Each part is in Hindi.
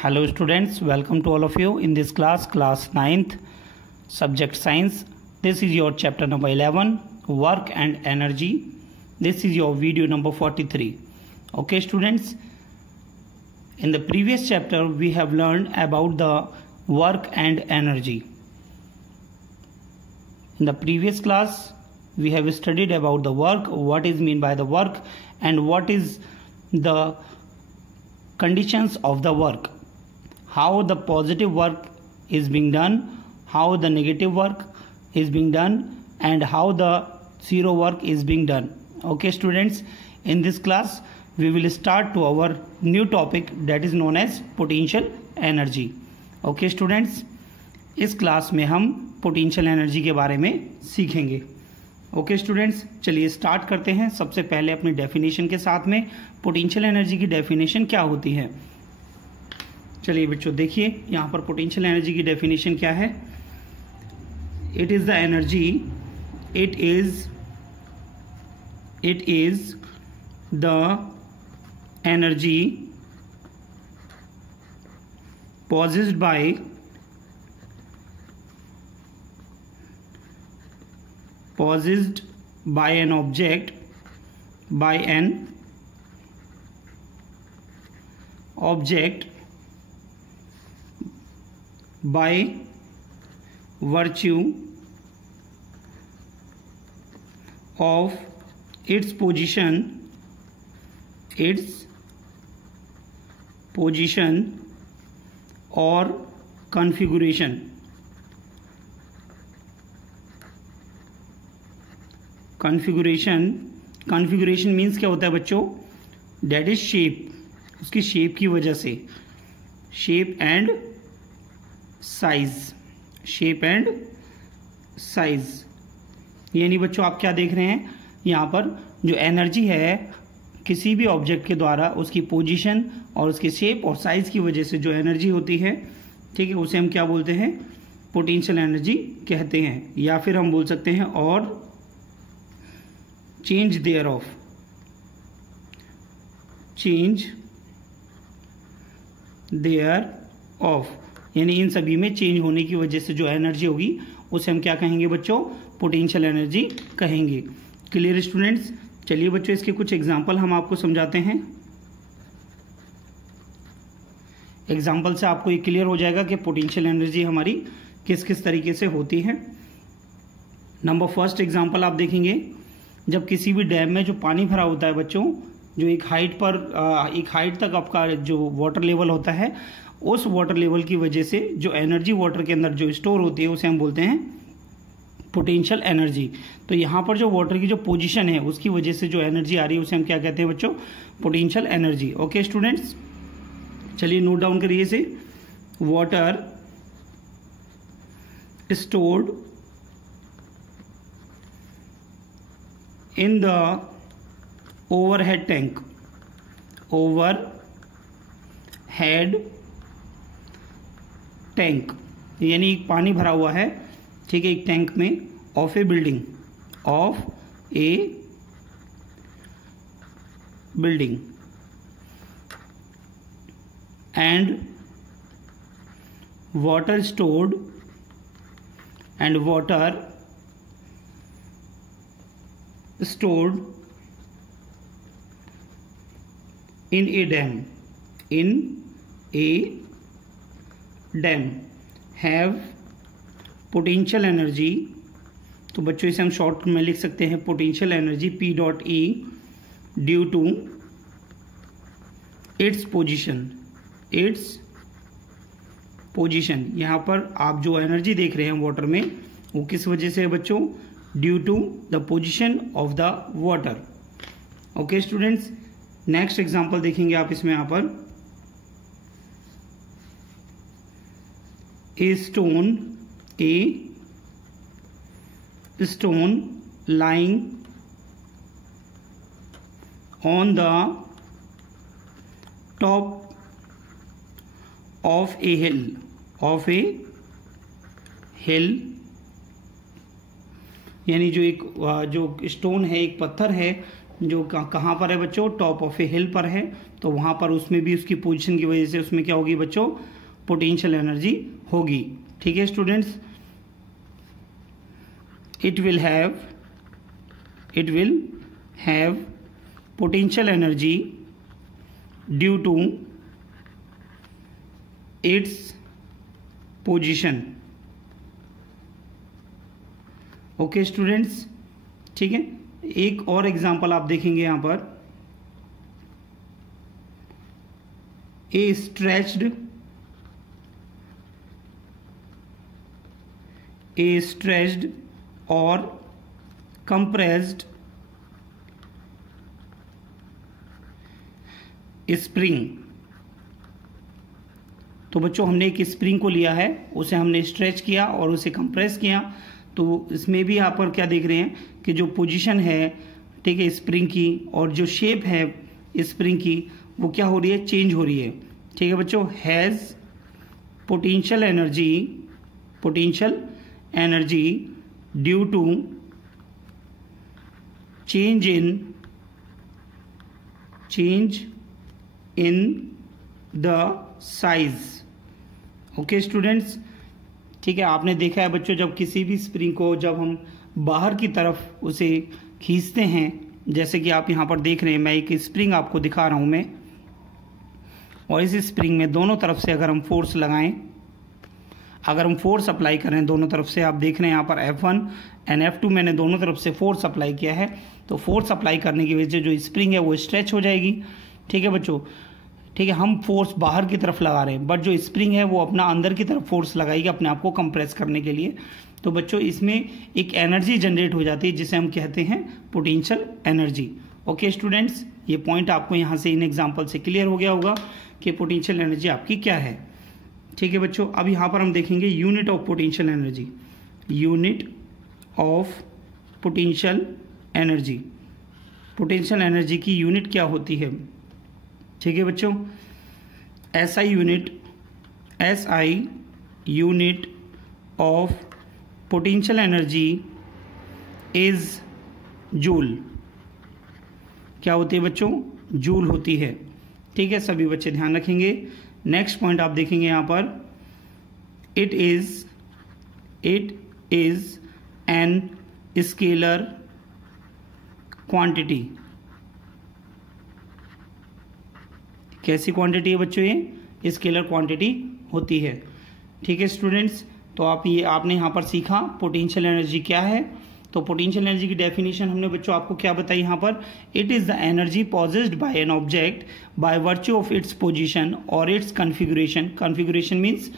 Hello students, welcome to all of you in this class 9th, subject science. This is your chapter number 11, work and energy. This is your video number 43. Okay students, in the previous chapter we have learned about the work and energy. In the previous class we have studied about the work, what is meant by the work and what is the conditions of the work, how the positive work is being done, how the negative work is being done, and how the zero work is being done. Okay students, in this class we will start to our new topic that is known as potential energy. Okay students, इस क्लास में हम पोटेंशियल एनर्जी के बारे में सीखेंगे. ओके स्टूडेंट्स, चलिए स्टार्ट करते हैं. सबसे पहले अपनी डेफिनेशन के साथ में पोटेंशियल एनर्जी की डेफिनेशन क्या होती है. चलिए बच्चों देखिए, यहाँ पर पोटेंशियल एनर्जी की डेफिनेशन क्या है. It is the energy, it is the energy possessed by an object by virtue of its position or configuration. Configuration means क्या होता है बच्चों, डेट इज शेप, उसकी शेप की वजह से, शेप एंड साइज. यानी बच्चों आप क्या देख रहे हैं, यहाँ पर जो एनर्जी है किसी भी ऑब्जेक्ट के द्वारा उसकी पोजीशन और उसके शेप और साइज की वजह से जो एनर्जी होती है, ठीक है, उसे हम क्या बोलते हैं, पोटेंशियल एनर्जी कहते हैं. या फिर हम बोल सकते हैं और चेंज देयर ऑफ, यानी इन सभी में चेंज होने की वजह से जो एनर्जी होगी उसे हम क्या कहेंगे बच्चों, पोटेंशियल एनर्जी कहेंगे. Clear students. चलिए बच्चों इसके कुछ एग्जांपल हम आपको समझाते हैं. एग्जांपल से आपको ये क्लियर हो जाएगा कि पोटेंशियल एनर्जी हमारी किस किस तरीके से होती है. नंबर फर्स्ट एग्जांपल आप देखेंगे, जब किसी भी डैम में जो पानी भरा होता है बच्चों, जो एक हाइट तक आपका जो वाटर लेवल होता है, उस वाटर लेवल की वजह से जो एनर्जी वाटर के अंदर जो स्टोर होती है उसे हम बोलते हैं पोटेंशियल एनर्जी. तो यहाँ पर जो वाटर की जो पोजीशन है उसकी वजह से जो एनर्जी आ रही है उसे हम क्या कहते हैं बच्चों, पोटेंशियल एनर्जी. ओके स्टूडेंट्स, चलिए नोट डाउन करिए इसे. Water stored in the overhead tank, यानी पानी भरा हुआ है, ठीक है, एक टैंक में, of a building and water stored in a dam have potential energy. तो बच्चों इसे हम शॉर्ट में लिख सकते हैं potential energy P.E due to its position. यहाँ पर आप जो एनर्जी देख रहे हैं वाटर में, वो किस वजह से है बच्चों, due to the position of the water. Okay students, next example देखेंगे आप इसमें. यहाँ पर a stone lying on the top of a hill, यानी जो स्टोन है, एक पत्थर है, जो कहाँ पर है बच्चों, टॉप ऑफ ए हिल पर है, तो वहाँ पर उसमें भी उसकी पोजीशन की वजह से उसमें क्या होगी बच्चों, पोटेंशियल एनर्जी होगी। ठीक है students, it will have potential energy due to its position. Okay students, ठीक है। एक और एग्जांपल आप देखेंगे यहां पर, ए स्ट्रेच्ड और कंप्रेस्ड स्प्रिंग। तो बच्चों हमने एक स्प्रिंग को लिया है, उसे हमने स्ट्रेच किया और उसे कंप्रेस किया, तो इसमें भी यहाँ पर क्या देख रहे हैं कि जो पोजीशन है, ठीक है, स्प्रिंग की, और जो शेप है स्प्रिंग की, वो क्या हो रही है, चेंज हो रही है। ठीक है बच्चों, has potential energy due to change in the size. Okay students, ठीक है। आपने देखा है बच्चों, जब किसी भी स्प्रिंग को जब हम बाहर की तरफ उसे खींचते हैं, जैसे कि आप यहाँ पर देख रहे हैं, मैं एक स्प्रिंग आपको दिखा रहा हूँ मैं, और इस स्प्रिंग में दोनों तरफ से अगर हम फोर्स लगाएं, अगर हम फोर्स अप्लाई करें दोनों तरफ से, आप देख रहे हैं यहाँ पर F1 एंड F2 मैंने दोनों तरफ से फोर्स अप्लाई किया है, तो फोर्स अप्लाई करने की वजह से जो स्प्रिंग है वो स्ट्रेच हो जाएगी। ठीक है बच्चों, ठीक है, हम फोर्स बाहर की तरफ लगा रहे हैं, बट जो स्प्रिंग है वो अपना अंदर की तरफ फोर्स लगाएगी अपने आप को कंप्रेस करने के लिए। तो बच्चों इसमें एक एनर्जी जनरेट हो जाती है जिसे हम कहते हैं पोटेंशियल एनर्जी। ओके स्टूडेंट्स, ये पॉइंट आपको यहाँ से इन एग्जाम्पल से क्लियर हो गया होगा कि पोटेंशियल एनर्जी आपकी क्या है। ठीक है बच्चों, अब यहाँ पर हम देखेंगे unit of potential energy. Unit of potential energy, potential energy की यूनिट क्या होती है। ठीक है बच्चों, SI unit of potential energy is joule. क्या होती है बच्चों, जूल होती है। ठीक है, सभी बच्चे ध्यान रखेंगे। नेक्स्ट पॉइंट आप देखेंगे यहां पर, it is an scalar quantity. कैसी क्वांटिटी है बच्चों, ये स्केलर क्वांटिटी होती है। ठीक है स्टूडेंट्स, तो आपने यहाँ पर सीखा पोटेंशियल एनर्जी क्या है। तो पोटेंशियल एनर्जी की डेफिनेशन हमने बच्चों आपको क्या बताई यहाँ पर, it is the energy possessed by an object by virtue of its position और its configuration. Configuration means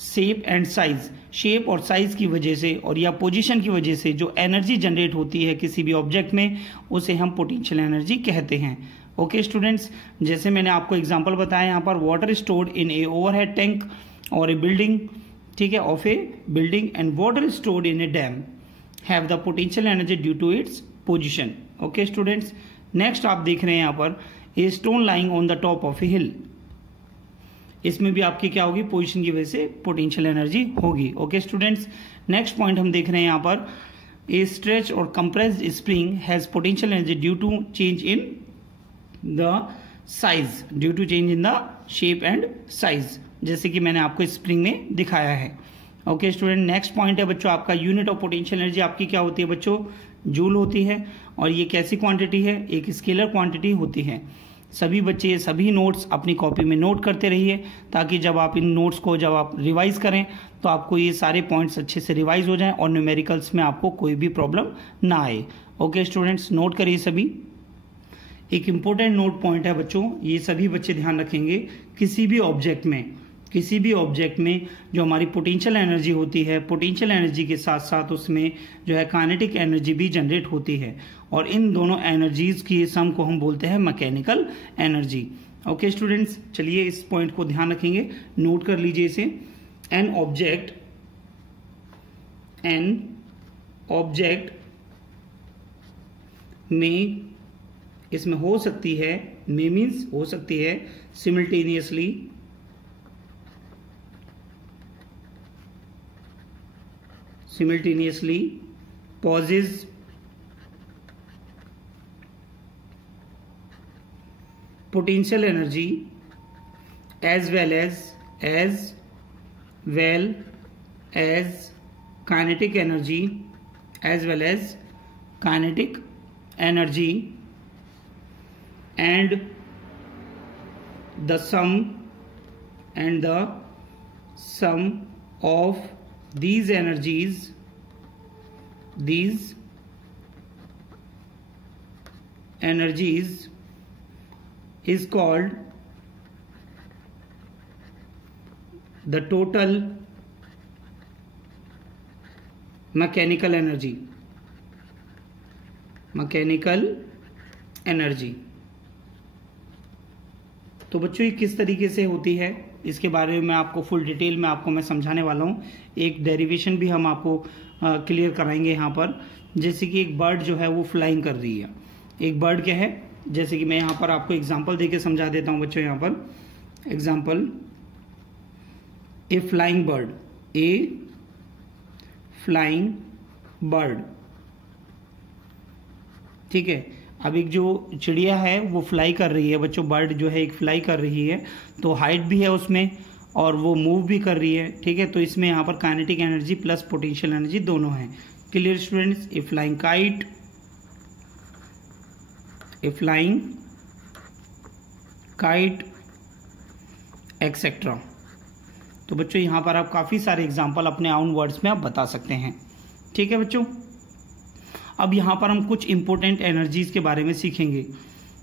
shape and size, shape और साइज की वजह से और या पोजीशन की वजह से जो एनर्जी जनरेट होती है किसी भी ऑब्जेक्ट में, उसे हम पोटेंशियल एनर्जी कहते हैं। ओके स्टूडेंट्स, जैसे मैंने आपको एग्जांपल बताया यहाँ पर, water stored in a overhead tank और ए बिल्डिंग, ठीक है, of a building, and water stored in a dam have the potential energy due to its position. Okay students, next आप देख रहे हैं यहाँ पर, a stone lying on the top of a hill. इसमें भी आपकी क्या होगी, पोजीशन की वजह से पोटेंशियल एनर्जी होगी। ओके स्टूडेंट्स, नेक्स्ट पॉइंट हम देख रहे हैं यहाँ पर, ए स्ट्रेच और compressed spring has potential energy due to change in the size, due to change in the shape and size, जैसे कि मैंने आपको स्प्रिंग में दिखाया है। ओके स्टूडेंट, नेक्स्ट पॉइंट है बच्चों आपका, यूनिट ऑफ पोटेंशियल एनर्जी आपकी क्या होती है बच्चों, जूल होती है। और ये कैसी क्वांटिटी है, एक स्केलर क्वांटिटी होती है। सभी बच्चे सभी नोट्स अपनी कॉपी में नोट करते रहिए, ताकि जब आप इन नोट्स को जब आप रिवाइज करें तो आपको ये सारे पॉइंट्स अच्छे से रिवाइज हो जाएं और न्यूमेरिकल्स में आपको कोई भी प्रॉब्लम ना आए। ओके स्टूडेंट्स, नोट करिए सभी। एक इम्पोर्टेंट नोट पॉइंट है बच्चों, ये सभी बच्चे ध्यान रखेंगे, किसी भी ऑब्जेक्ट में जो हमारी पोटेंशियल एनर्जी होती है, पोटेंशियल एनर्जी के साथ साथ उसमें जो है काइनेटिक एनर्जी भी जनरेट होती है, और इन दोनों एनर्जीज की सम को हम बोलते हैं मैकेनिकल एनर्जी। ओके स्टूडेंट्स, चलिए इस पॉइंट को ध्यान रखेंगे, नोट कर लीजिए इसे। एन ऑब्जेक्ट में, इसमें हो सकती है, में मीन्स हो सकती है, simultaneously possesses potential energy as well as kinetic energy, and the sum of these energies is called the total mechanical energy. तो बच्चों ये किस तरीके से होती है इसके बारे में आपको फुल डिटेल में आपको मैं समझाने वाला हूँ। एक डेरिवेशन भी हम आपको क्लियर कराएंगे यहाँ पर। जैसे कि एक बर्ड जो है वो फ्लाइंग कर रही है। एक बर्ड क्या है, जैसे कि मैं यहाँ पर आपको एग्जांपल देके समझा देता हूँ बच्चों। यहाँ पर एग्जांपल, ए फ्लाइंग बर्ड, ठीक है। अब एक जो चिड़िया है वो फ्लाई कर रही है बच्चों, बर्ड जो है एक फ्लाई कर रही है, तो हाइट भी है उसमें और वो मूव भी कर रही है, ठीक है। तो इसमें यहाँ पर kinetic energy plus potential energy दोनों है। Clear students? A flying kite etcetera. तो बच्चों यहाँ पर आप काफ़ी सारे एग्जाम्पल अपने आउन वर्ड्स में आप बता सकते हैं, ठीक है बच्चों। अब यहाँ पर हम कुछ इंपॉर्टेंट एनर्जीज के बारे में सीखेंगे,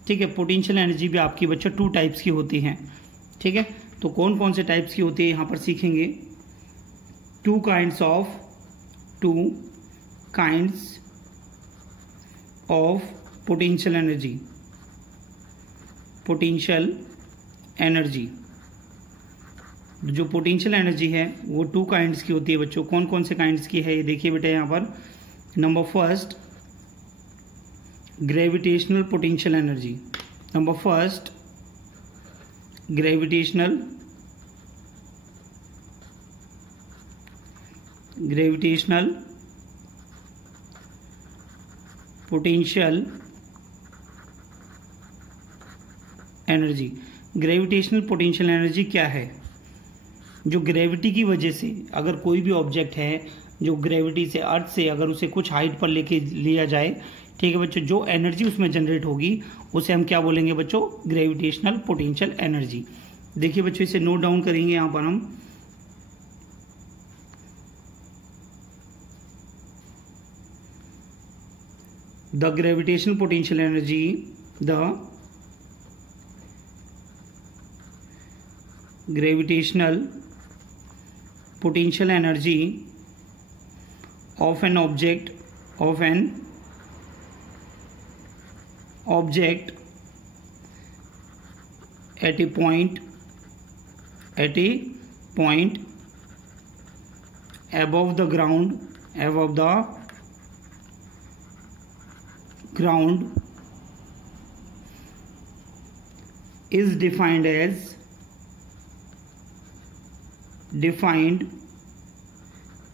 ठीक है। पोटेंशियल एनर्जी भी आपकी बच्चों 2 टाइप्स की होती हैं, ठीक है। तो कौन कौन से टाइप्स की होती है यहाँ पर सीखेंगे। 2 काइंड्स ऑफ पोटेंशियल एनर्जी। जो पोटेंशियल एनर्जी है वो 2 काइंड्स की होती है बच्चों। कौन कौन से काइंड्स की है ये देखिए बेटा यहाँ पर। Number first, gravitational potential energy. Number first, gravitational potential energy. Gravitational potential energy क्या है? जो ग्रेविटी की वजह से अगर कोई भी ऑब्जेक्ट है जो ग्रेविटी से, अर्थ से अगर उसे कुछ हाइट पर लेके लिया जाए, ठीक है बच्चों, जो एनर्जी उसमें जनरेट होगी उसे हम क्या बोलेंगे बच्चों? Gravitational potential energy. देखिए बच्चों इसे नोट डाउन करेंगे यहां पर हम। The gravitational potential energy, of an object at a point above the ground is defined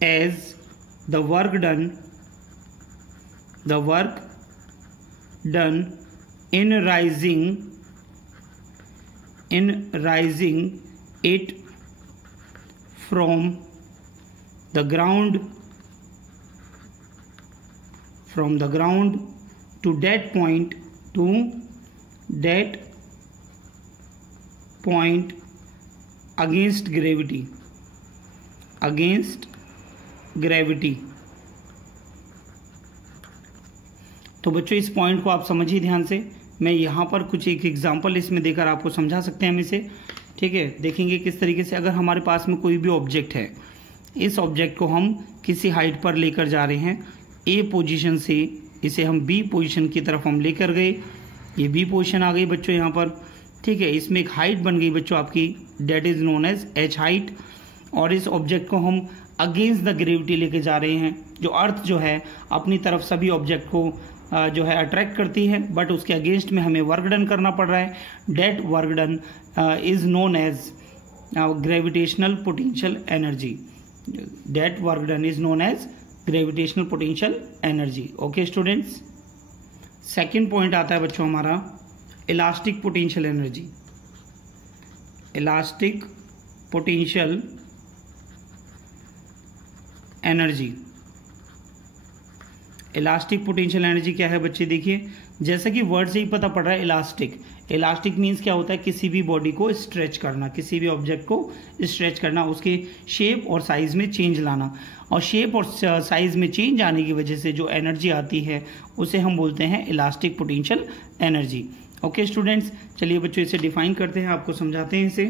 as the work done in rising it from the ground to that point against gravity। तो बच्चों इस पॉइंट को आप समझिए ध्यान से। मैं यहाँ पर कुछ एक एग्जांपल इसमें देकर आपको समझा सकते हैं हम इसे, ठीक है। देखेंगे किस तरीके से। अगर हमारे पास में कोई भी ऑब्जेक्ट है, इस ऑब्जेक्ट को हम किसी हाइट पर लेकर जा रहे हैं, ए पोजीशन से इसे हम बी पोजीशन की तरफ हम लेकर गए। ये बी पोजीशन आ गई बच्चों यहाँ पर, ठीक है। इसमें एक हाइट बन गई बच्चों आपकी, that is known as H height. और इस ऑब्जेक्ट को हम अगेंस्ट द ग्रेविटी लेके जा रहे हैं। जो अर्थ जो है अपनी तरफ सभी ऑब्जेक्ट को जो है अट्रैक्ट करती है, बट उसके अगेंस्ट में हमें वर्क डन करना पड़ रहा है। That work done is known as gravitational potential energy. That work done is known as gravitational potential energy. Okay students, second point आता है बच्चों हमारा elastic potential energy, elastic potential energy. Elastic potential energy क्या है बच्चे, देखिए जैसा कि वर्ड से ही पता पड़ रहा है इलास्टिक। इलास्टिक मीन्स क्या होता है, किसी भी बॉडी को स्ट्रेच करना, किसी भी ऑब्जेक्ट को स्ट्रेच करना, उसके शेप और साइज में चेंज लाना। और शेप और साइज में चेंज आने की वजह से जो एनर्जी आती है उसे हम बोलते हैं elastic potential energy. Okay students, चलिए बच्चों इसे डिफाइन करते हैं, आपको समझाते हैं इसे।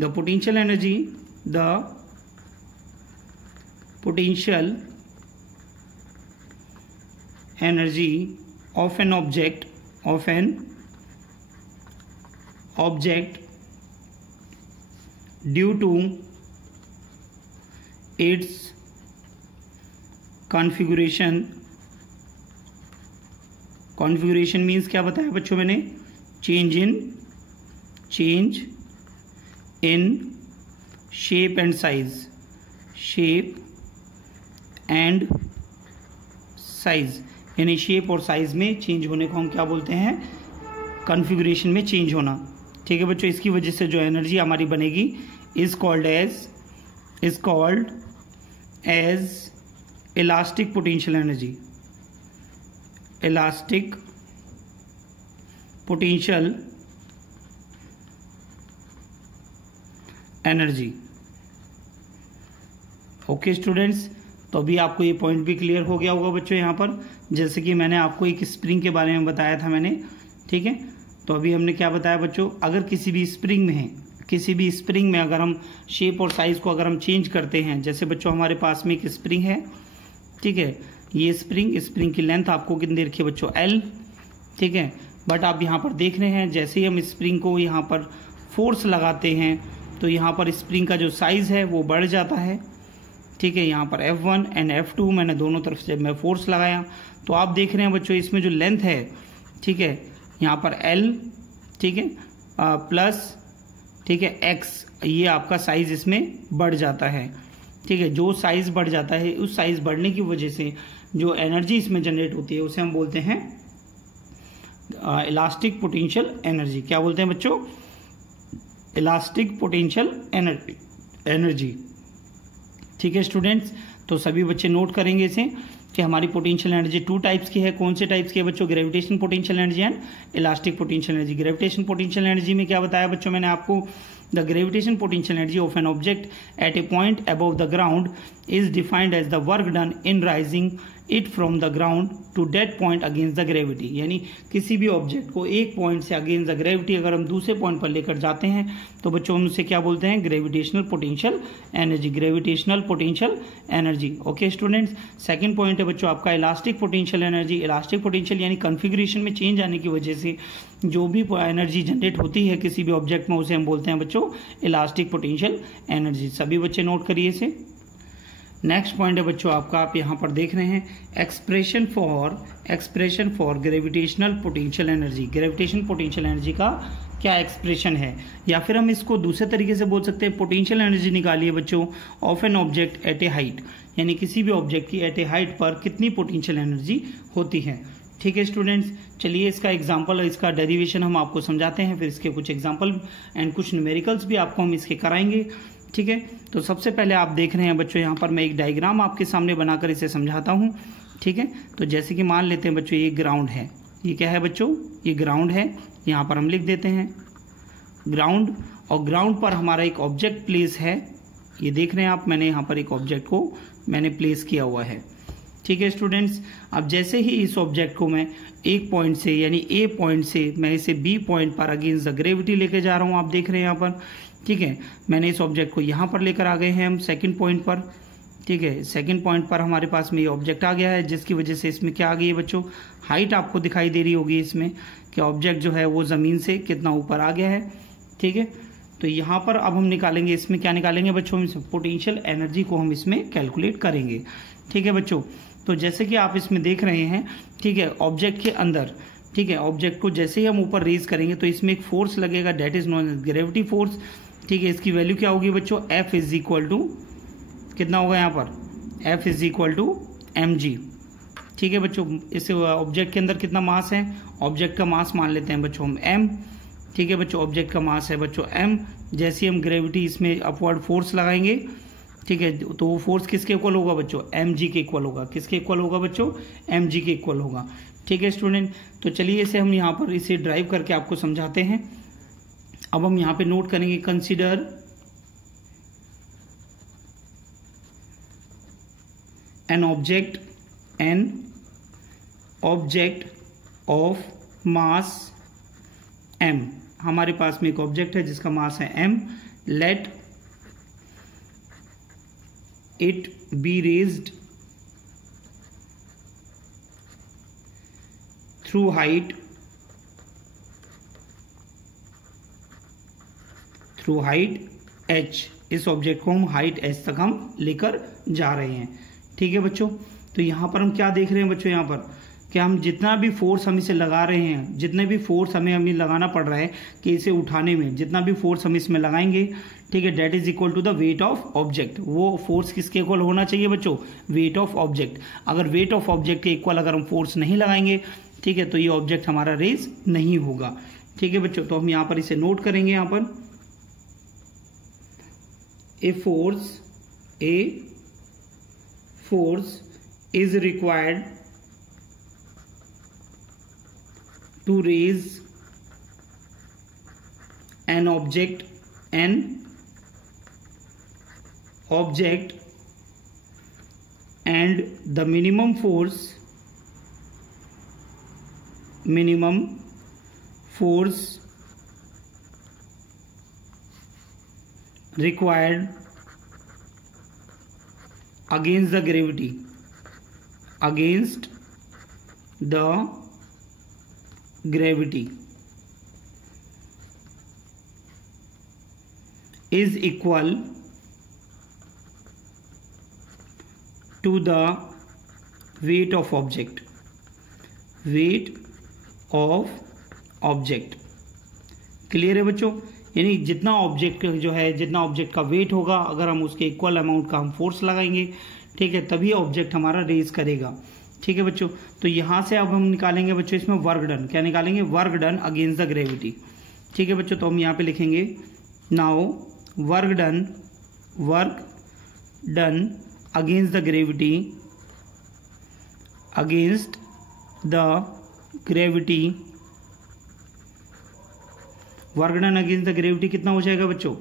The potential energy, the potential energy of an object due to its configuration means क्या बताया बच्चों मैंने, change in shape and size, यानी शेप और साइज में चेंज होने को हम क्या बोलते हैं, कॉन्फ़िगरेशन में चेंज होना। ठीक है बच्चों, इसकी वजह से जो एनर्जी हमारी बनेगी is called as elastic potential energy, elastic potential energy. Okay students, तो अभी आपको ये पॉइंट भी क्लियर हो गया होगा बच्चों यहाँ पर, जैसे कि मैंने आपको एक स्प्रिंग के बारे में बताया था मैंने। ठीक है, तो अभी हमने क्या बताया बच्चों, अगर किसी भी स्प्रिंग में अगर हम शेप और साइज को अगर हम चेंज करते हैं, जैसे बच्चों हमारे पास में एक स्प्रिंग है, ठीक है, ये स्प्रिंग की लेंथ आपको कितनी रखी है बच्चों, L। ठीक है, बट आप यहाँ पर देख रहे हैं जैसे ही हम स्प्रिंग को यहाँ पर फोर्स लगाते हैं तो यहाँ पर स्प्रिंग का जो साइज है वो बढ़ जाता है। ठीक है, यहाँ पर F1 एंड F2 मैंने दोनों तरफ से मैं फोर्स लगाया, तो आप देख रहे हैं बच्चों इसमें जो लेंथ है, ठीक है, यहाँ पर L, ठीक है, प्लस, ठीक है, X, ये आपका साइज इसमें बढ़ जाता है। ठीक है, जो साइज बढ़ जाता है, उस साइज बढ़ने की वजह से जो एनर्जी इसमें जनरेट होती है उसे हम बोलते हैं इलास्टिक पोटेंशियल एनर्जी। क्या बोलते हैं बच्चों, इलास्टिक पोटेंशियल एनर्जी। ठीक है स्टूडेंट्स, तो सभी बच्चे नोट करेंगे इसे कि हमारी पोटेंशियल एनर्जी 2 टाइप्स की है। कौन से टाइप्स की है बच्चों, gravitation potential energy and elastic potential energy. Gravitation potential energy में क्या बताया बच्चों मैंने आपको, the gravitation potential energy of an object at a point above the ground is defined as the work done in raising it from the ground to that point against the gravity. यानी किसी भी ऑब्जेक्ट को एक पॉइंट से अगेंस्ट द ग्रेविटी अगर हम दूसरे पॉइंट पर लेकर जाते हैं तो बच्चों हम उसे क्या बोलते हैं, gravitational potential energy, gravitational potential energy. Okay students, second point है बच्चों आपका elastic potential energy. Elastic potential यानी कॉन्फ़िगरेशन में चेंज आने की वजह से जो भी एनर्जी जनरेट होती है किसी भी ऑब्जेक्ट में उसे हम बोलते हैं बच्चों इलास्टिक पोटेंशियल एनर्जी। सभी बच्चे नोट करिए इसे। नेक्स्ट पॉइंट है बच्चों आपका, आप यहाँ पर देख रहे हैं expression for gravitational potential energy. Gravitation potential energy का क्या एक्सप्रेशन है, या फिर हम इसको दूसरे तरीके से बोल सकते हैं, पोटेंशियल एनर्जी निकालिए बच्चों of an object at a height, यानी किसी भी ऑब्जेक्ट की एट ए हाइट पर कितनी पोटेंशियल एनर्जी होती है। ठीक है स्टूडेंट्स, चलिए इसका एग्जाम्पल, इसका डेरिवेशन हम आपको समझाते हैं, फिर इसके कुछ एग्जाम्पल एंड कुछ न्यूमेरिकल्स भी आपको हम इसके कराएंगे। ठीक है, तो सबसे पहले आप देख रहे हैं बच्चों यहाँ पर मैं एक डायग्राम आपके सामने बनाकर इसे समझाता हूँ। ठीक है, तो जैसे कि मान लेते हैं बच्चों ये ग्राउंड है, ये क्या है बच्चों, ये ग्राउंड है, यहाँ पर हम लिख देते हैं ग्राउंड, और ग्राउंड पर हमारा एक ऑब्जेक्ट प्लेस है। ये देख रहे हैं आप, मैंने यहाँ पर एक ऑब्जेक्ट को मैंने प्लेस किया हुआ है। ठीक है स्टूडेंट्स, अब जैसे ही इस ऑब्जेक्ट को मैं एक पॉइंट से यानी ए पॉइंट से मैं इसे बी पॉइंट पर अगेंस्ट द ग्रेविटी लेके जा रहा हूँ, आप देख रहे हैं यहाँ पर। ठीक है, मैंने इस ऑब्जेक्ट को यहाँ पर लेकर आ गए हैं हम सेकंड पॉइंट पर। ठीक है, सेकंड पॉइंट पर हमारे पास में ये ऑब्जेक्ट आ गया है, जिसकी वजह से इसमें क्या आ गई है बच्चों, हाइट आपको दिखाई दे रही होगी इसमें कि ऑब्जेक्ट जो है वो ज़मीन से कितना ऊपर आ गया है। ठीक है, तो यहाँ पर अब हम निकालेंगे, इसमें क्या निकालेंगे बच्चों, पोटेंशियल एनर्जी को हम इसमें कैलकुलेट करेंगे। ठीक है बच्चों, तो जैसे कि आप इसमें देख रहे हैं, ठीक है, ऑब्जेक्ट के अंदर, ठीक है, ऑब्जेक्ट को जैसे ही हम ऊपर रेज करेंगे तो इसमें एक फोर्स लगेगा, that is known as gravity force. ठीक है, इसकी वैल्यू क्या होगी बच्चों, F इज इक्वल टू कितना होगा यहाँ पर, F is equal to mg। ठीक है बच्चों, इस ऑब्जेक्ट के अंदर कितना मास है, ऑब्जेक्ट का मास मान लेते हैं बच्चों हम m। ठीक है बच्चों, ऑब्जेक्ट का मास है बच्चों m। जैसे हम ग्रेविटी इसमें अपवर्ड फोर्स लगाएंगे, ठीक है, तो वो फोर्स किसके इक्वल होगा बच्चों, mg के इक्वल होगा। किसके इक्वल होगा बच्चों, mg के इक्वल होगा। ठीक है स्टूडेंट, तो चलिए इसे हम यहाँ पर इसे ड्राइव करके आपको समझाते हैं। अब हम यहाँ पे नोट करेंगे, consider an object of mass m। हमारे पास में एक ऑब्जेक्ट है जिसका मास है m। Let it be raised through height h। इस ऑब्जेक्ट को हम हाइट h तक हम लेकर जा रहे हैं। ठीक है बच्चों, तो यहां पर हम क्या देख रहे हैं बच्चों, यहां पर कि हम जितना भी फोर्स हम इसे लगा रहे हैं, जितने भी फोर्स हमें लगाना पड़ रहा है कि इसे उठाने में, जितना भी फोर्स हम इसमें लगाएंगे, ठीक है, that is equal to the weight of object. वो फोर्स किसके इक्वल होना चाहिए बच्चों, वेट ऑफ ऑब्जेक्ट। अगर वेट ऑफ ऑब्जेक्ट के इक्वल अगर हम फोर्स नहीं लगाएंगे, ठीक है, तो ये ऑब्जेक्ट हमारा रेज नहीं होगा। ठीक है बच्चों, तो हम यहाँ पर इसे नोट करेंगे। यहाँ पर a force is required to raise an object and the minimum force required against the gravity, is equal to the weight of object। Clear है बच्चों, यानी जितना ऑब्जेक्ट जो है, जितना ऑब्जेक्ट का वेट होगा, अगर हम उसके इक्वल अमाउंट का हम फोर्स लगाएंगे, ठीक है, तभी ऑब्जेक्ट हमारा रेज करेगा। ठीक है बच्चों, तो यहां से अब हम निकालेंगे बच्चों इसमें वर्क डन। क्या निकालेंगे, work done against the gravity. ठीक है बच्चों, तो हम यहाँ पे लिखेंगे now work done against the gravity, work done against the gravity कितना हो जाएगा बच्चों,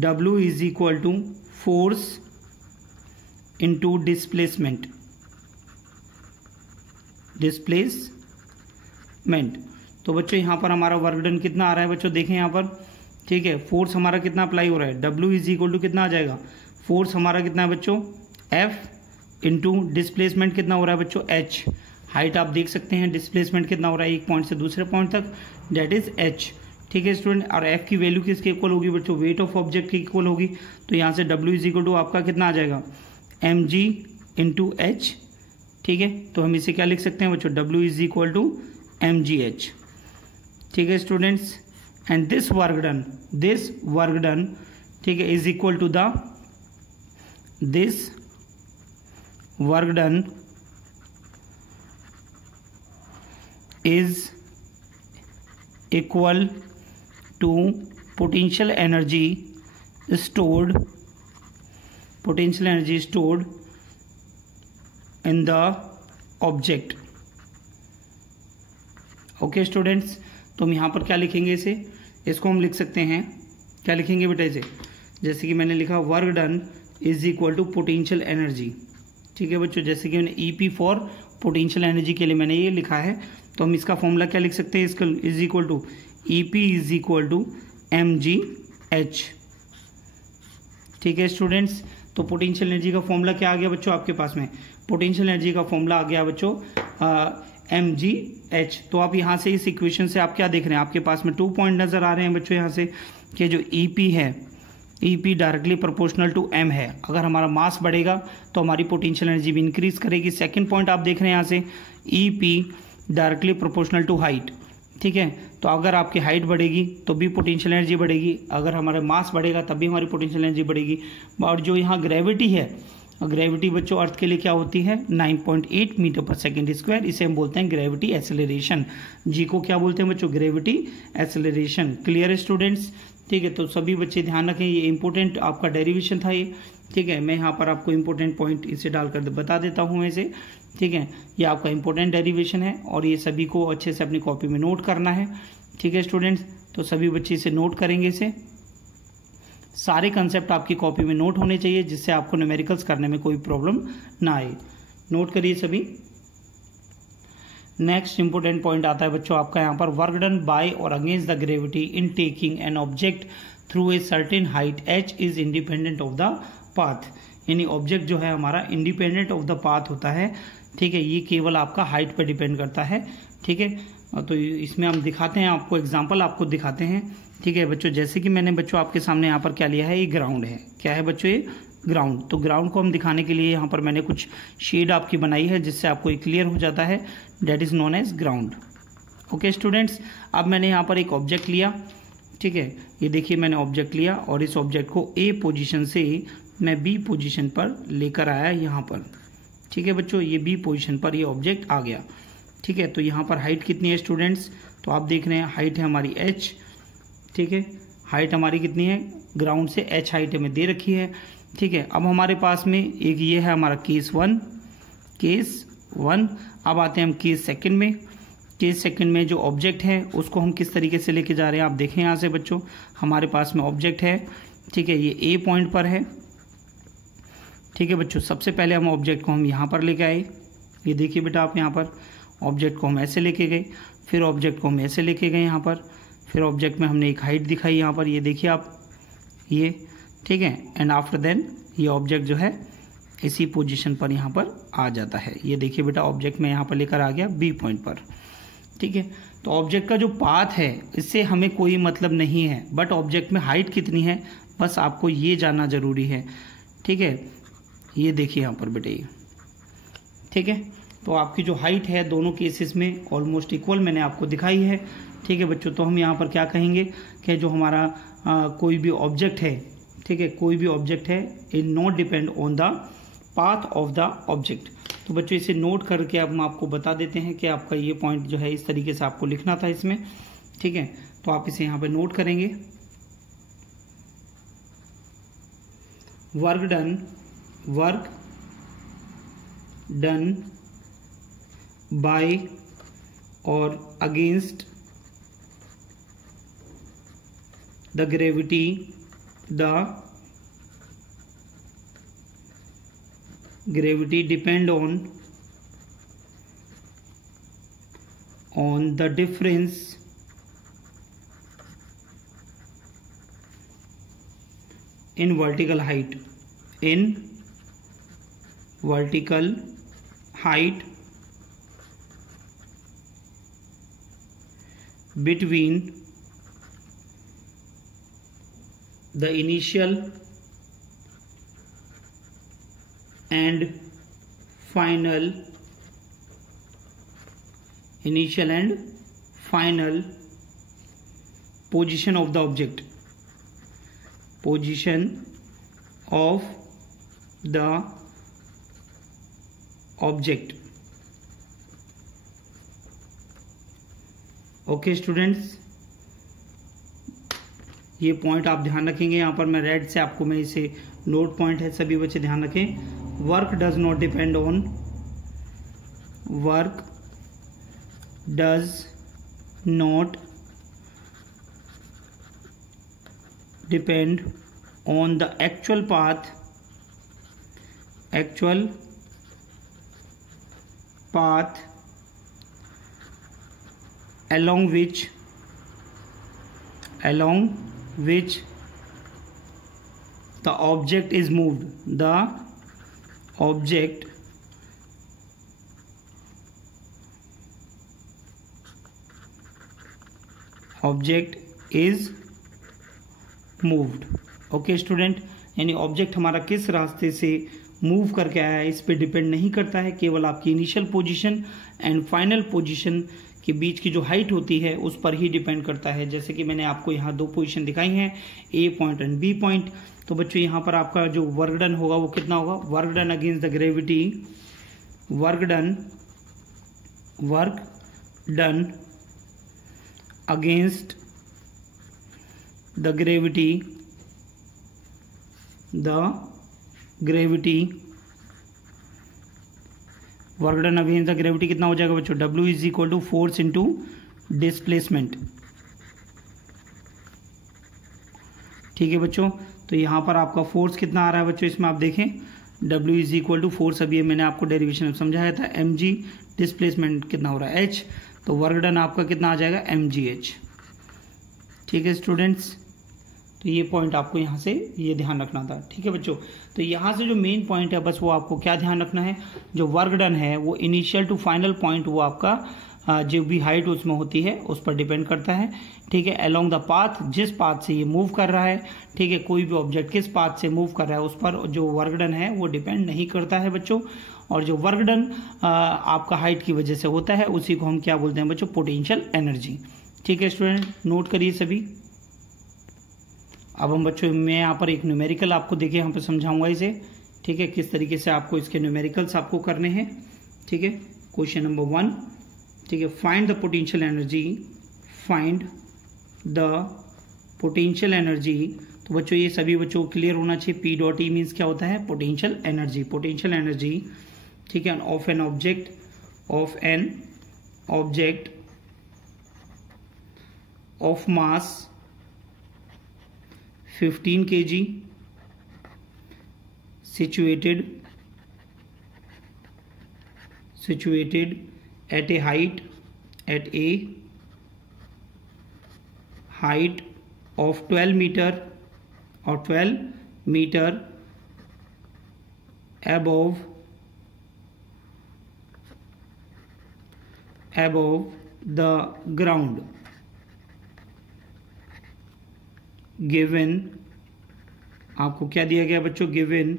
W is equal to force into displacement. तो बच्चों यहाँ पर हमारा वर्क डन कितना आ रहा है बच्चों, देखें यहाँ पर, ठीक है, फोर्स हमारा कितना अप्लाई हो रहा है, W इज इक्वल टू कितना आ जाएगा, फोर्स हमारा कितना है बच्चों, F इंटू डिस्प्लेसमेंट कितना हो रहा है बच्चों, H। हाइट आप देख सकते हैं, डिस्प्लेसमेंट कितना हो रहा है एक पॉइंट से दूसरे पॉइंट तक, डेट इज H। ठीक है स्टूडेंट, और F की वैल्यू किसके इक्वल होगी बच्चों, वेट ऑफ ऑब्जेक्ट के इक्वल होगी। तो यहाँ से W इज इक्वल टू आपका कितना आ जाएगा, mg इंटू H। ठीक है, तो हम इसे क्या लिख सकते हैं बच्चों, W is equal to mgh। ठीक है students, and this work done, ठीक है, is equal to this work done is equal to potential energy stored in the object। Okay students, तो हम यहाँ पर क्या लिखेंगे, इसको हम लिख सकते हैं, क्या लिखेंगे बेटा इसे, जैसे कि मैंने लिखा work done is equal to potential energy. ठीक है बच्चों, जैसे कि मैंने EP फॉर पोटेंशियल एनर्जी के लिए मैंने ये लिखा है, तो हम इसका फॉर्मूला क्या लिख सकते हैं, इसका is equal to EP is equal to mgh। ठीक है स्टूडेंट्स, तो पोटेंशियल एनर्जी का फॉर्मूला क्या आ गया बच्चों आपके पास में, पोटेंशियल एनर्जी का फॉर्मूला आ गया बच्चों mgh। तो आप यहाँ से इस इक्वेशन से आप क्या देख रहे हैं, आपके पास में 2 पॉइंट नजर आ रहे हैं बच्चों यहाँ से, कि जो EP है, EP directly proportional to m है। अगर हमारा मास बढ़ेगा तो हमारी पोटेंशियल एनर्जी भी इंक्रीज करेगी। सेकंड पॉइंट आप देख रहे हैं यहाँ से, EP directly proportional to height. ठीक है, तो अगर आपकी हाइट बढ़ेगी तो भी पोटेंशियल एनर्जी बढ़ेगी, अगर हमारा मास बढ़ेगा तब भी हमारी पोटेंशियल एनर्जी बढ़ेगी। और जो यहाँ ग्रेविटी है, और ग्रेविटी बच्चों अर्थ के लिए क्या होती है 9.8 मीटर पर सेकेंड स्क्वायर, इसे हम बोलते हैं ग्रेविटी एक्सेलरेशन। जी को क्या बोलते हैं बच्चों ग्रेविटी एक्सेलरेशन। क्लियर है स्टूडेंट्स, ठीक है। तो सभी बच्चे ध्यान रखें, ये इंपॉर्टेंट आपका डेरिवेशन था ये, ठीक है। मैं यहाँ पर आपको इंपॉर्टेंट पॉइंट इसे डालकर बता देता हूँ इसे, ठीक है। ये आपका इंपॉर्टेंट डेरिवेशन है और ये सभी को अच्छे से अपनी कॉपी में नोट करना है, ठीक है स्टूडेंट्स। तो सभी बच्चे इसे नोट करेंगे, इसे सारे कंसेप्ट आपकी कॉपी में नोट होने चाहिए जिससे आपको न्यूमेरिकल्स करने में कोई प्रॉब्लम ना आए। नोट करिए सभी। नेक्स्ट इंपोर्टेंट पॉइंट आता है बच्चों आपका यहाँ पर, वर्क डन बाय और against the gravity in taking an object through a certain height h is independent of the path. यानी ऑब्जेक्ट जो है हमारा इंडिपेंडेंट ऑफ द पाथ होता है, ठीक है। ये केवल आपका हाइट पर डिपेंड करता है, ठीक है। तो इसमें हम दिखाते हैं आपको, एग्जाम्पल आपको दिखाते हैं, ठीक है बच्चों। जैसे कि मैंने बच्चों आपके सामने यहाँ पर क्या लिया है, ये ग्राउंड है। क्या है बच्चों ये ग्राउंड। तो ग्राउंड को हम दिखाने के लिए यहाँ पर मैंने कुछ शेड आपकी बनाई है जिससे आपको ये क्लियर हो जाता है, that is known as ground. Okay students, अब मैंने यहाँ पर एक ऑब्जेक्ट लिया, ठीक है। ये देखिए मैंने ऑब्जेक्ट लिया और इस ऑब्जेक्ट को ए पोजीशन से मैं बी पोजीशन पर लेकर आया यहाँ पर, ठीक है बच्चों। ये बी पोजीशन पर ये ऑब्जेक्ट आ गया, ठीक है। तो यहाँ पर हाइट कितनी है स्टूडेंट्स, तो आप देख रहे हैं हाइट है हमारी h, ठीक है। हाइट हमारी कितनी है, ग्राउंड से h हाइट हमें दे रखी है, ठीक है। अब हमारे पास में एक ये है हमारा केस वन। अब आते हैं हम केस सेकंड में। केस सेकंड में जो ऑब्जेक्ट है उसको हम किस तरीके से लेके जा रहे हैं, आप देखें यहाँ से बच्चों। हमारे पास में ऑब्जेक्ट है, ठीक है, ये ए पॉइंट पर है, ठीक है बच्चों। सबसे पहले हम ऑब्जेक्ट को हम यहाँ पर लेके आए, ये देखिए बेटा आप यहाँ पर ऑब्जेक्ट को हम ऐसे लेके गए, फिर ऑब्जेक्ट को हम ऐसे लेके गए यहाँ पर, फिर ऑब्जेक्ट में हमने एक हाइट दिखाई यहाँ पर, ये देखिए आप ये, ठीक है। एंड आफ्टर देन ये ऑब्जेक्ट जो है इसी पोजीशन पर यहाँ पर आ जाता है। ये देखिए बेटा ऑब्जेक्ट में यहाँ पर लेकर आ गया बी पॉइंट पर, ठीक है। तो ऑब्जेक्ट का जो पाथ है इससे हमें कोई मतलब नहीं है, बट ऑब्जेक्ट में हाइट कितनी है बस आपको ये जानना जरूरी है, ठीक है। ये देखिए यहाँ पर बेटे, ठीक है। तो आपकी जो हाइट है दोनों केसेस में ऑलमोस्ट इक्वल मैंने आपको दिखाई है, ठीक है बच्चों। तो हम यहाँ पर क्या कहेंगे कि जो हमारा कोई भी ऑब्जेक्ट है, ठीक है, कोई भी ऑब्जेक्ट है, it not depend on the path of the object. तो बच्चों इसे नोट करके अब हम आपको बता देते हैं कि आपका ये पॉइंट जो है इस तरीके से आपको लिखना था इसमें, ठीक है। तो आप इसे यहाँ पे नोट करेंगे। वर्क डन बाय और against the gravity depend on the difference in vertical height between the initial and final position of the object, okay students. ये पॉइंट आप ध्यान रखेंगे, यहाँ पर मैं रेड से आपको मैं इसे नोट पॉइंट है, सभी बच्चे ध्यान रखें। Work does not depend on the actual path along which the object is moved. The object is moved. Okay student, यानी ऑब्जेक्ट हमारा किस रास्ते से मूव करके आया है इस पे डिपेंड नहीं करता है, केवल आपकी initial position and final position कि बीच की जो हाइट होती है उस पर ही डिपेंड करता है। जैसे कि मैंने आपको यहाँ दो पोजीशन दिखाई हैं, ए पॉइंट एंड बी पॉइंट। तो बच्चों यहाँ पर आपका जो वर्क डन होगा वो कितना होगा, work done against the gravity, work done against the gravity, work done against the gravity कितना हो जाएगा बच्चों, W is equal to force into displacement. ठीक है बच्चों, तो यहाँ पर आपका फोर्स कितना आ रहा है बच्चों, इसमें आप देखें W is equal to force, अभी मैंने आपको डेरिवेशन में समझाया था, mg, डिस्प्लेसमेंट कितना हो रहा है h, तो वर्क डन आपका कितना आ जाएगा mgh। ठीक है स्टूडेंट्स, तो ये पॉइंट आपको यहाँ से ये ध्यान रखना था। ठीक है बच्चों, तो यहाँ से जो मेन पॉइंट है बस वो आपको क्या ध्यान रखना है, जो वर्क डन है वो इनिशियल टू फाइनल पॉइंट वो आपका जो भी हाइट उसमें होती है उस पर डिपेंड करता है। ठीक है, अलोंग द पाथ, जिस पाथ से ये मूव कर रहा है, ठीक है, कोई भी ऑब्जेक्ट किस पाथ से मूव कर रहा है उस पर जो वर्क डन है वो डिपेंड नहीं करता है बच्चों। और जो वर्क डन आपका हाइट की वजह से होता है उसी को हम क्या बोलते हैं बच्चों, पोटेंशियल एनर्जी। ठीक है स्टूडेंट, नोट करिए सभी। अब हम बच्चों, मैं यहाँ पर एक न्यूमेरिकल आपको देखिए यहाँ पर समझाऊंगा इसे। ठीक है, किस तरीके से आपको इसके न्यूमेरिकल्स आपको करने हैं। ठीक है, क्वेश्चन नंबर 1, ठीक है, find the potential energy, find the potential energy. तो बच्चों ये सभी बच्चों को क्लियर होना चाहिए, P डॉट ई मीन्स क्या होता है, पोटेंशियल एनर्जी, पोटेंशियल एनर्जी। ठीक है, of an object of mass 15 kg situated at a height of 12 meter above the ground, given आपको क्या दिया गया बच्चों, given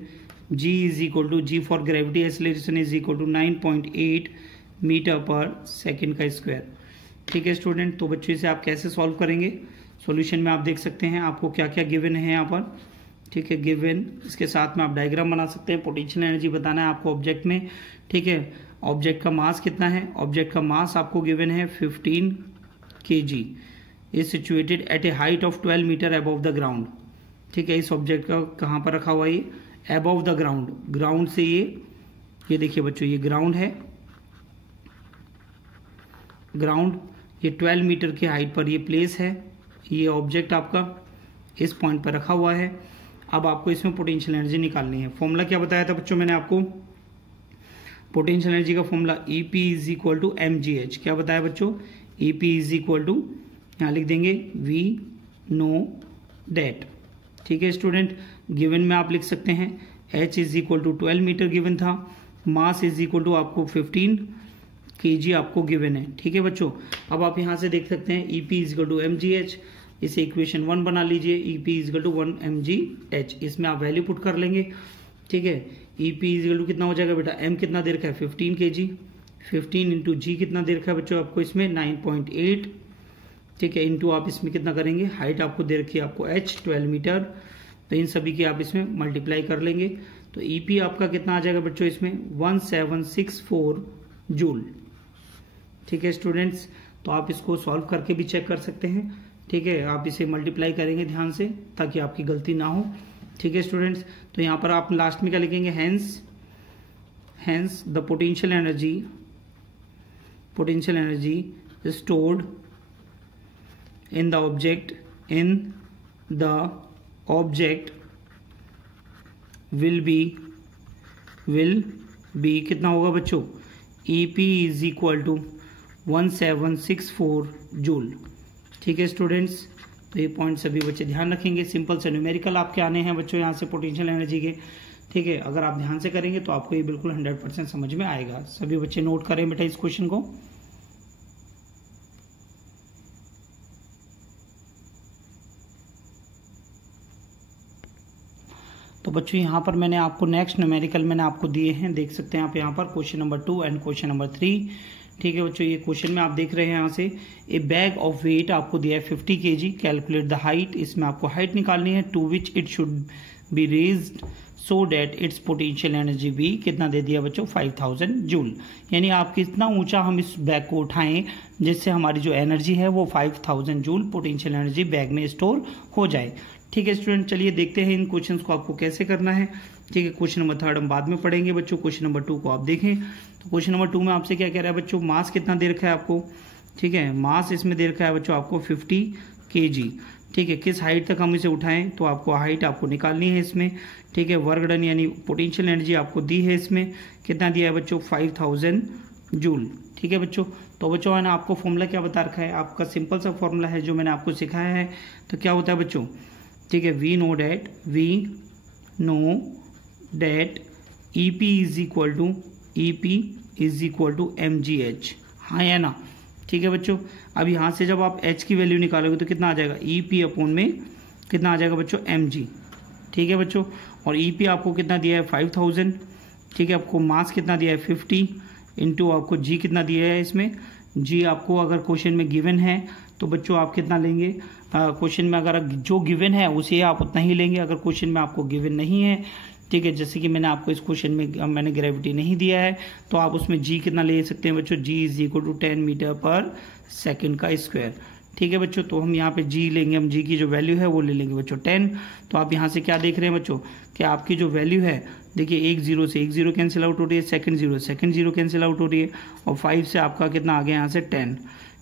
G is equal to, G for gravity acceleration is equal to 9.8 metre per second का स्क्वायर। ठीक है स्टूडेंट, तो बच्चों इसे आप कैसे सॉल्व करेंगे, सॉल्यूशन में आप देख सकते हैं आपको क्या क्या गिवन है यहाँ पर। ठीक है, गिवन, इसके साथ में आप डायग्राम बना सकते हैं। पोटेंशियल एनर्जी बताना है आपको ऑब्जेक्ट में। ठीक है, ऑब्जेक्ट का मास कितना है, ऑब्जेक्ट का मास आपको गिवन है 15 kg, is situated at a height of 12 metre above the ground. ठीक है, इस ऑब्जेक्ट का कहाँ पर रखा हुआ है, ये अबव द ग्राउंड, ग्राउंड से ये देखिए बच्चों, ये ग्राउंड है, ग्राउंड, ये 12 मीटर की हाइट पर ये प्लेस है, ये ऑब्जेक्ट आपका इस पॉइंट पर रखा हुआ है। अब आपको इसमें पोटेंशियल एनर्जी निकालनी है। फॉर्मूला क्या बताया था बच्चों मैंने आपको, पोटेंशियल एनर्जी का formula EP is equal to mgh। क्या बताया बच्चों, EP इज इक्वल टू, यहाँ लिख देंगे वी नो डेट। ठीक है स्टूडेंट, गिवन में आप लिख सकते हैं H is equal to 12 metre given था, मास इज इक्वल टू आपको 15 kg आपको गिवन है। ठीक है बच्चों, अब आप यहाँ से देख सकते हैं EP is equal to mgh, इसे इक्वेशन 1 बना लीजिए, EP is equal to 1 mgh, इसमें आप वैल्यू पुट कर लेंगे। ठीक है, EP इज इक्वल टू कितना हो जाएगा बेटा, M कितना दे रखा है 15 kg, 15 इंटू G कितना दे रखा है बच्चों आपको इसमें 9.8। ठीक है, इंटू आप इसमें कितना करेंगे, हाइट आपको दे रखी है आपको H 12 मीटर, तो इन सभी की आप इसमें मल्टीप्लाई कर लेंगे, तो EP आपका कितना आ जाएगा बच्चों इसमें 1764 जूल। ठीक है स्टूडेंट्स, तो आप इसको सॉल्व करके भी चेक कर सकते हैं। ठीक है, आप इसे मल्टीप्लाई करेंगे ध्यान से ताकि आपकी गलती ना हो। ठीक है स्टूडेंट्स, तो यहाँ पर आप लास्ट में क्या लिखेंगे, hence the potential energy stored in the object will be कितना होगा बच्चों, EP is equal to 1764 joule. ठीक है स्टूडेंट्स, तो ये पॉइंट सभी बच्चे ध्यान रखेंगे। सिंपल से न्यूमेरिकल आपके आने हैं बच्चों यहाँ से पोटेंशियल एनर्जी के। ठीक है, अगर आप ध्यान से करेंगे तो आपको ये बिल्कुल 100% समझ में आएगा। सभी बच्चे नोट करें बेटा इस क्वेश्चन को। तो बच्चों यहाँ पर मैंने आपको नेक्स्ट न्यूमेरिकल मैंने आपको दिए हैं, देख सकते हैं आप यहाँ पर question number 2 and question number 3। ठीक है बच्चों, ये क्वेश्चन में आप देख रहे हैं यहाँ से ए बैग ऑफ वेट आपको दिया है 50 kg, कैलकुलेट द हाइट। इसमें आपको हाइट निकालनी है to which it should be raised so that its potential energy be, कितना दे दिया बच्चों 5000 जूल। यानी आप कितना ऊंचा हम इस बैग को उठाएं जिससे हमारी जो एनर्जी है वो 5000 जूल पोटेंशियल एनर्जी बैग में स्टोर हो जाए। ठीक है स्टूडेंट, चलिए देखते हैं इन क्वेश्चंस को आपको कैसे करना है। ठीक है, क्वेश्चन नंबर 3 हम बाद में पढ़ेंगे बच्चों। क्वेश्चन नंबर 2 को आप देखें तो क्वेश्चन नंबर 2 में आपसे क्या कह रहा है बच्चों, मास कितना दे रखा है आपको। ठीक है, मास इसमें दे रखा है बच्चों आपको 50 kg। ठीक है, किस हाइट तक हम इसे उठाएं, तो आपको हाइट आपको निकालनी है इसमें। ठीक है, वर्क डन यानी पोटेंशियल एनर्जी आपको दी है इसमें, कितना दिया है बच्चों 5000 जूल। ठीक है बच्चों, तो बच्चों है ना आपको फॉर्मूला क्या बता रखा है, आपका सिंपल सा फॉर्मूला है जो मैंने आपको सिखाया है। तो क्या होता है बच्चों, ठीक है, we know that EP is equal to mgh। हाँ या ना। ठीक है बच्चों, अब यहाँ से जब आप h की वैल्यू निकालोगे तो कितना आ जाएगा, EP अपॉन में कितना आ जाएगा बच्चों mg। ठीक है बच्चों, और EP आपको कितना दिया है 5000। ठीक है, आपको मास कितना दिया है 50 इंटू आपको g कितना दिया है इसमें, g आपको अगर क्वेश्चन में गिवन है तो बच्चों आप कितना लेंगे, क्वेश्चन में अगर जो गिवन है उसे आप उतना ही लेंगे। अगर क्वेश्चन में आपको गिवन नहीं है, ठीक है, जैसे कि मैंने आपको इस क्वेश्चन में मैंने ग्रेविटी नहीं दिया है, तो आप उसमें जी कितना ले सकते हैं बच्चों, जी is equal to 10 metre per second का स्क्वायर। ठीक है बच्चों, तो हम यहाँ पे जी लेंगे, हम जी की जो वैल्यू है वो ले लेंगे बच्चों 10। तो आप यहाँ से क्या देख रहे हैं बच्चों कि आपकी जो वैल्यू है, देखिए एक जीरो से एक जीरो कैंसिल आउट हो रही है, सेकंड जीरो कैंसिल आउट हो रही है, और 5 से आपका कितना आ गया यहाँ से 10।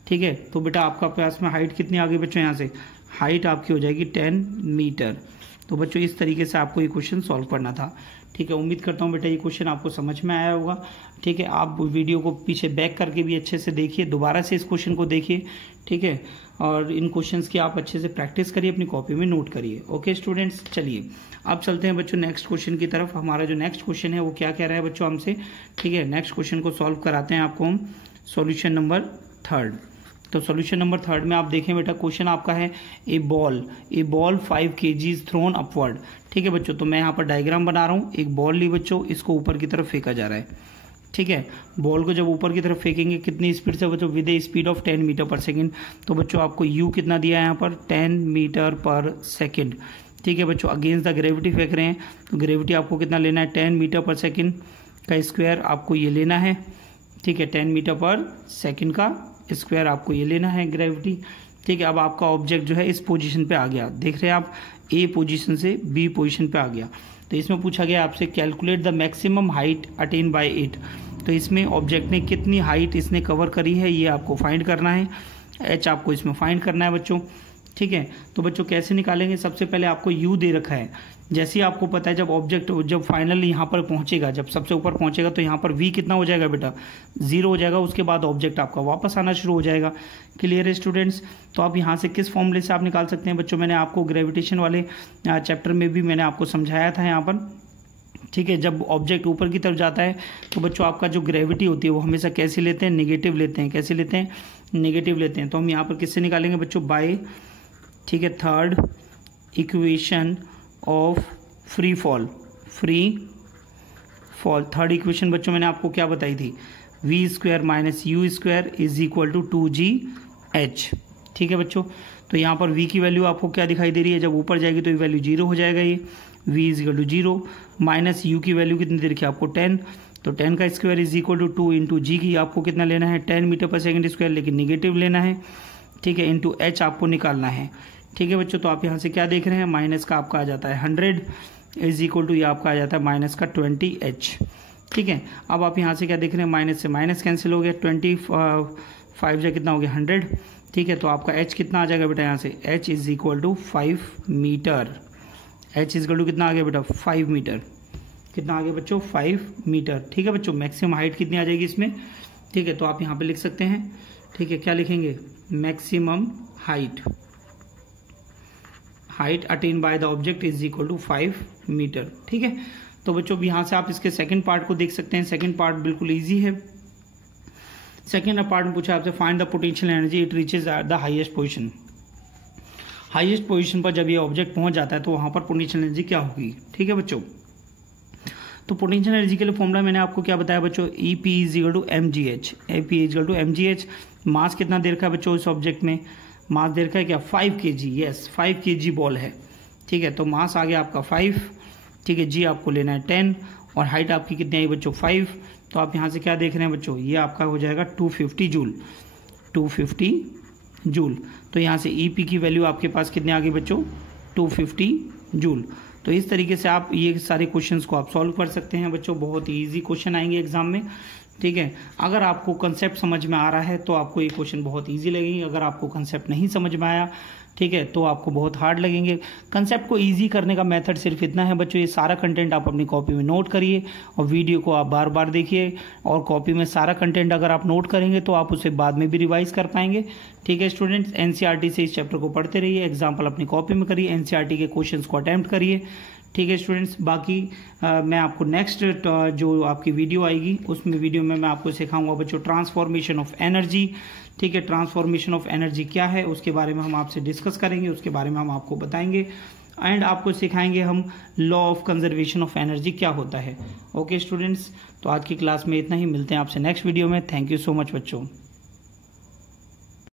ठीक है, तो बेटा आपका पास में हाइट कितनी आ गई बच्चों, यहाँ से हाइट आपकी हो जाएगी 10 मीटर। तो बच्चों इस तरीके से आपको ये क्वेश्चन सॉल्व करना था। ठीक है, उम्मीद करता हूँ बेटा ये क्वेश्चन आपको समझ में आया होगा। ठीक है, आप वीडियो को पीछे बैक करके भी अच्छे से देखिए, दोबारा से इस क्वेश्चन को देखिए। ठीक है, और इन क्वेश्चंस की आप अच्छे से प्रैक्टिस करिए, अपनी कॉपी में नोट करिए। ओके स्टूडेंट्स, चलिए अब चलते हैं बच्चों नेक्स्ट क्वेश्चन की तरफ। हमारा जो नेक्स्ट क्वेश्चन है वो क्या कह रहा है बच्चों हमसे। ठीक है, नेक्स्ट क्वेश्चन को सॉल्व कराते हैं आपको हम सॉल्यूशन नंबर 3। तो सॉल्यूशन नंबर 3 में आप देखें बेटा, क्वेश्चन आपका है ए बॉल 5 kg थ्रोन अपवर्ड। ठीक है बच्चों, तो मैं यहाँ पर डायग्राम बना रहा हूँ। एक बॉल ली बच्चों, इसको ऊपर की तरफ फेंका जा रहा है। ठीक है, बॉल को जब ऊपर की तरफ फेंकेंगे कितनी स्पीड से बच्चों, with a speed of 10 metre per second. तो बच्चों आपको यू कितना दिया है यहाँ पर 10 मीटर पर सेकेंड। ठीक है बच्चों, अगेंस्ट द ग्रेविटी फेंक रहे हैं, तो ग्रेविटी आपको कितना लेना है 10 मीटर पर सेकेंड का स्क्वायर आपको ये लेना है। ठीक है, 10 मीटर पर सेकेंड का स्क्वायर आपको ये लेना है ग्रेविटी। ठीक है, अब आपका ऑब्जेक्ट जो है इस पोजीशन पे आ गया, देख रहे हैं आप, ए पोजीशन से बी पोजीशन पे आ गया। तो इसमें पूछा गया आपसे calculate the maximum height attain bye it. तो इसमें ऑब्जेक्ट ने कितनी हाइट इसने कवर करी है ये आपको फाइंड करना है, एच आपको इसमें फाइंड करना है बच्चों। ठीक है, तो बच्चों कैसे निकालेंगे, सबसे पहले आपको यू दे रखा है। जैसे ही आपको पता है जब ऑब्जेक्ट जब फाइनल यहाँ पर पहुंचेगा, जब सबसे ऊपर पहुंचेगा तो यहाँ पर वी कितना हो जाएगा बेटा 0 हो जाएगा। उसके बाद ऑब्जेक्ट आपका वापस आना शुरू हो जाएगा। क्लियर है स्टूडेंट्स। तो आप यहाँ से किस फॉर्मूले से आप निकाल सकते हैं बच्चों, मैंने आपको ग्रेविटेशन वाले चैप्टर में भी मैंने आपको समझाया था यहाँ पर। ठीक है, जब ऑब्जेक्ट ऊपर की तरफ जाता है तो बच्चों आपका जो ग्रेविटी होती है वो हमेशा कैसे लेते हैं, नेगेटिव लेते हैं। कैसे लेते हैं, नेगेटिव लेते हैं। तो हम यहाँ पर किससे निकालेंगे बच्चों, बाय, ठीक है, third equation of free fall. Third equation बच्चों मैंने आपको क्या बताई थी, v² minus u² is equal to 2gh। ठीक है बच्चों, तो यहाँ पर v की वैल्यू आपको क्या दिखाई दे रही है, जब ऊपर जाएगी तो ये वैल्यू 0 हो जाएगा, ये v is equal to 0 minus u की वैल्यू कितनी दे रखी है आपको 10। तो 10 का square is equal to 2 into g की आपको कितना लेना है 10 मीटर पर सेकेंड स्क्वायर, लेकिन निगेटिव लेना है। ठीक है, इंटू h आपको निकालना है। ठीक है बच्चों, तो आप यहाँ से क्या देख रहे हैं, माइनस का आपका आ जाता है 100 इज इक्वल टू ये आपका आ जाता है माइनस का 20h। ठीक है, अब आप यहाँ से क्या देख रहे हैं, माइनस से माइनस कैंसिल हो गया, 25 जा कितना हो गया 100। ठीक है, तो आपका h कितना आ जाएगा बेटा, यहाँ से h is equal to 5 metre. h is equal to कितना आ गया बेटा 5 मीटर। कितना आ गया बच्चों 5 मीटर। ठीक है बच्चों, मैक्सिमम हाइट कितनी आ जाएगी इसमें। ठीक है, तो आप यहाँ पे लिख सकते हैं। ठीक है, क्या लिखेंगे, maximum height attain by the object is equal to 5 metre. ठीक है, तो बच्चों यहाँ से आप इसके सेकंड पार्ट को देख सकते हैं। सेकंड पार्ट बिल्कुल इजी है। सेकंड पार्ट में पूछा आपसे find the potential energy it reaches at the highest position. Highest position पर जब ये ऑब्जेक्ट पहुंच जाता है तो वहां पर पोटेंशियल एनर्जी क्या होगी। ठीक है बच्चों, तो पोटेंशियल एनर्जी के लिए फॉर्मूला मैंने आपको क्या बताया बच्चों, EP = mgh। AP = mgh। मास कितना दे रखा है बच्चों इस ऑब्जेक्ट में, मास दे रखा है क्या 5 kg। यस 5 kg बॉल है, ठीक है। तो मास आ गया आपका 5, ठीक है। जी आपको लेना है 10 और हाइट आपकी कितनी आई बच्चों 5। तो आप यहाँ से क्या देख रहे हैं बच्चों, ये आपका हो जाएगा 250 जूल, 250 जूल। तो यहाँ से EP की वैल्यू आपके पास कितने आ गई बच्चों, 250 जूल। तो इस तरीके से आप ये सारे क्वेश्चंस को आप सॉल्व कर सकते हैं बच्चों, बहुत ही ईजी क्वेश्चन आएंगे एग्जाम में, ठीक है। अगर आपको कंसेप्ट समझ में आ रहा है तो आपको ये क्वेश्चन बहुत इजी लगेंगे, अगर आपको कंसेप्ट नहीं समझ में आया, ठीक है, तो आपको बहुत हार्ड लगेंगे। कंसेप्ट को इजी करने का मेथड सिर्फ इतना है बच्चों, ये सारा कंटेंट आप अपनी कॉपी में नोट करिए और वीडियो को आप बार बार देखिए, और कॉपी में सारा कंटेंट अगर आप नोट करेंगे तो आप उसे बाद में भी रिवाइज कर पाएंगे, ठीक है। स्टूडेंट्स NCERT से इस चैप्टर को पढ़ते रहिए, एग्जाम्पल अपनी कॉपी में करिए, NCERT के क्वेश्चंस को अटेम्प्ट करिए, ठीक है स्टूडेंट्स। बाकी मैं आपको नेक्स्ट जो आपकी वीडियो आएगी उसमें वीडियो में मैं आपको सिखाऊंगा बच्चों ट्रांसफॉर्मेशन ऑफ एनर्जी, ठीक है। ट्रांसफॉर्मेशन ऑफ एनर्जी क्या है उसके बारे में हम आपसे डिस्कस करेंगे, उसके बारे में हम आपको बताएंगे एंड आपको सिखाएंगे हम law of conservation of energy क्या होता है। ओके स्टूडेंट्स, तो आज की क्लास में इतना ही, मिलते हैं आपसे नेक्स्ट वीडियो में। थैंक यू सो मच बच्चों।